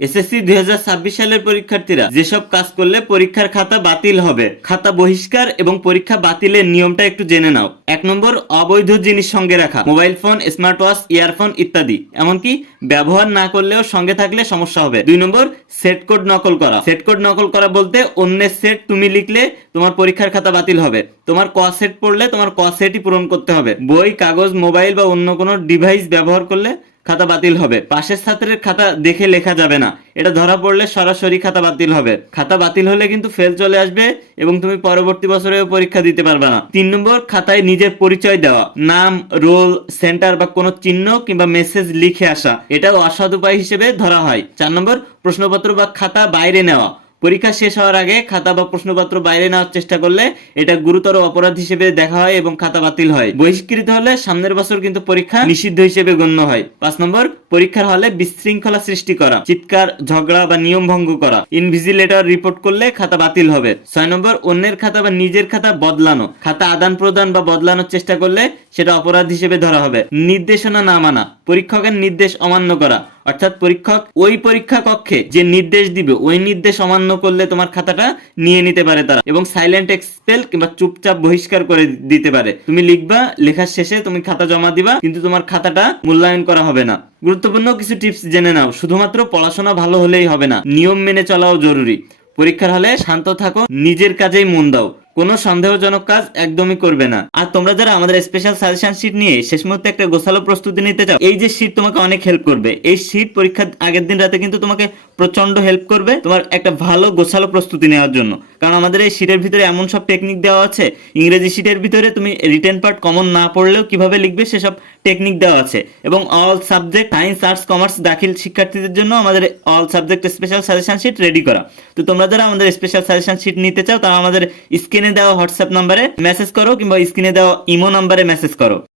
SSC 2026 সালের পরীক্ষার্থীরা যেসব কাজ করলে পরীক্ষার খাতা বাতিল হবে, খাতা বহিষ্কার এবং পরীক্ষা বাতিলের নিয়মটা একটু জেনে নাও। 1 নম্বর, অবৈধ জিনিস সঙ্গে রাখা, mobile phone, smart watch, earphone ইত্যাদি, এমনকি ব্যবহার না করলেও সঙ্গে থাকলে সমস্যা হবে। 2 নম্বর, সেট কোড নকল করা। সেট কোড নকল করা বলতে অন্যের সেট তুমি লিখলে তোমার পরীক্ষার খাতা বাতিল হবে। তোমার ক সেট পড়লে তোমার ক সেটই পূরণ করতে হবে। বই, কাগজ, মোবাইল বা অন্য কোনো ডিভাইস ব্যবহার করলে খাতা বাতিল হবে। পাশের ছাত্রের খাতা দেখে লেখা যাবে না, এটা ধরা পড়লে সরাসরি খাতা বাতিল হবে। খাতা বাতিল হলে কিন্তু ফেল চলে আসবে এবং তুমি পরবর্তী বছরেও পরীক্ষা দিতে পারবে না। 3 নম্বর, খাতায় নিজের পরিচয় দেওয়া, নাম, রোল, সেন্টার বা কোনো চিহ্ন কিংবা মেসেজ লিখে আসা, এটাও অসৎ উপায় হিসেবে ধরা হয়। 4 নম্বর, প্রশ্নপত্র বা খাতা বাইরে নেওয়া। পরীক্ষা শেষ হওয়ার আগে খাতা বা প্রশ্নপত্র বাইরে নেওয়ার চেষ্টা করলে এটা গুরুতর অপরাধ হিসেবে দেখা হয় এবং খাতা বাতিল হয়। বহিষ্কৃত হলে সামনের বছর কিন্তু পরীক্ষা নিষিদ্ধ হিসেবে গণ্য হয়। 5 নম্বর, পরীক্ষার হলে বিশৃঙ্খলা সৃষ্টি করা, চিৎকার, ঝগড়া বা নিয়ম ভঙ্গ করা, ইনভিজিলেটর রিপোর্ট করলে খাতা বাতিল হবে। 6 নম্বর, অন্যের খাতা বা নিজের খাতা বদলানো, খাতা আদান প্রদান বা বদলানোর চেষ্টা করলে সেটা অপরাধ হিসেবে ধরা হবে। নির্দেশনা না মানা, পরীক্ষকের নির্দেশ অমান্য করা, অর্থাৎ পরীক্ষক ওই পরীক্ষা কক্ষে যে নির্দেশ দিবে ওই নির্দেশ অমান্য করলে তোমার খাতাটা নিয়ে নিতে পারে তারা, এবং সাইলেন্ট এক্সপেল কিংবা চুপচাপ বহিষ্কার করে দিতে পারে। তুমি লিখবা, লেখার শেষে তুমি খাতা জমা দিবা, কিন্তু তোমার খাতাটা মূল্যায়ন করা হবে না। গুরুত্বপূর্ণ কিছু টিপস জেনে নাও। শুধুমাত্র পড়াশোনা ভালো হলেই হবে না, নিয়ম মেনে চলাও জরুরি। পরীক্ষার হলে শান্ত থাকো, নিজের কাজেই মন দাও, কোনো সন্দেহজনক কাজ একদমই করবে না। আর তোমরা যারা আমাদের স্পেশাল সাজেশন শীট নিয়ে শেষ মুহূর্তে একটা গোছালো প্রস্তুতি নিতে চাও, এই যে শীট তোমাকে অনেক হেল্প করবে। এই শীট পরীক্ষার আগের দিন রাতে কিন্তু তোমাকে প্রচন্ড হেল্প করবে তোমার একটা ভালো গোছালো প্রস্তুতি নেওয়ার জন্য। কারণ আমাদের এই শীটের ভিতরে এমন সব টেকনিক দেওয়া আছে, ইংরেজি শীটের ভিতরে তুমি রিটেন পার্ট কমন না পড়লেও কিভাবে লিখবে সেসব টেকনিক দেওয়া আছে। এবং all subject science, arts, commerce দাখিল শিক্ষার্থীদের জন্য আমাদের all subject special suggestion sheet ready করা। তো তোমরা যারা আমাদের স্পেশাল সাজেশন শীট নিতে চাও তারা আমাদের স্ক্রিনে দেওয়া হোয়াটসঅ্যাপ নাম্বারে মেসেজ করো কিংবা স্ক্রিনে দেওয়া ইমো নাম্বারে মেসেজ করো।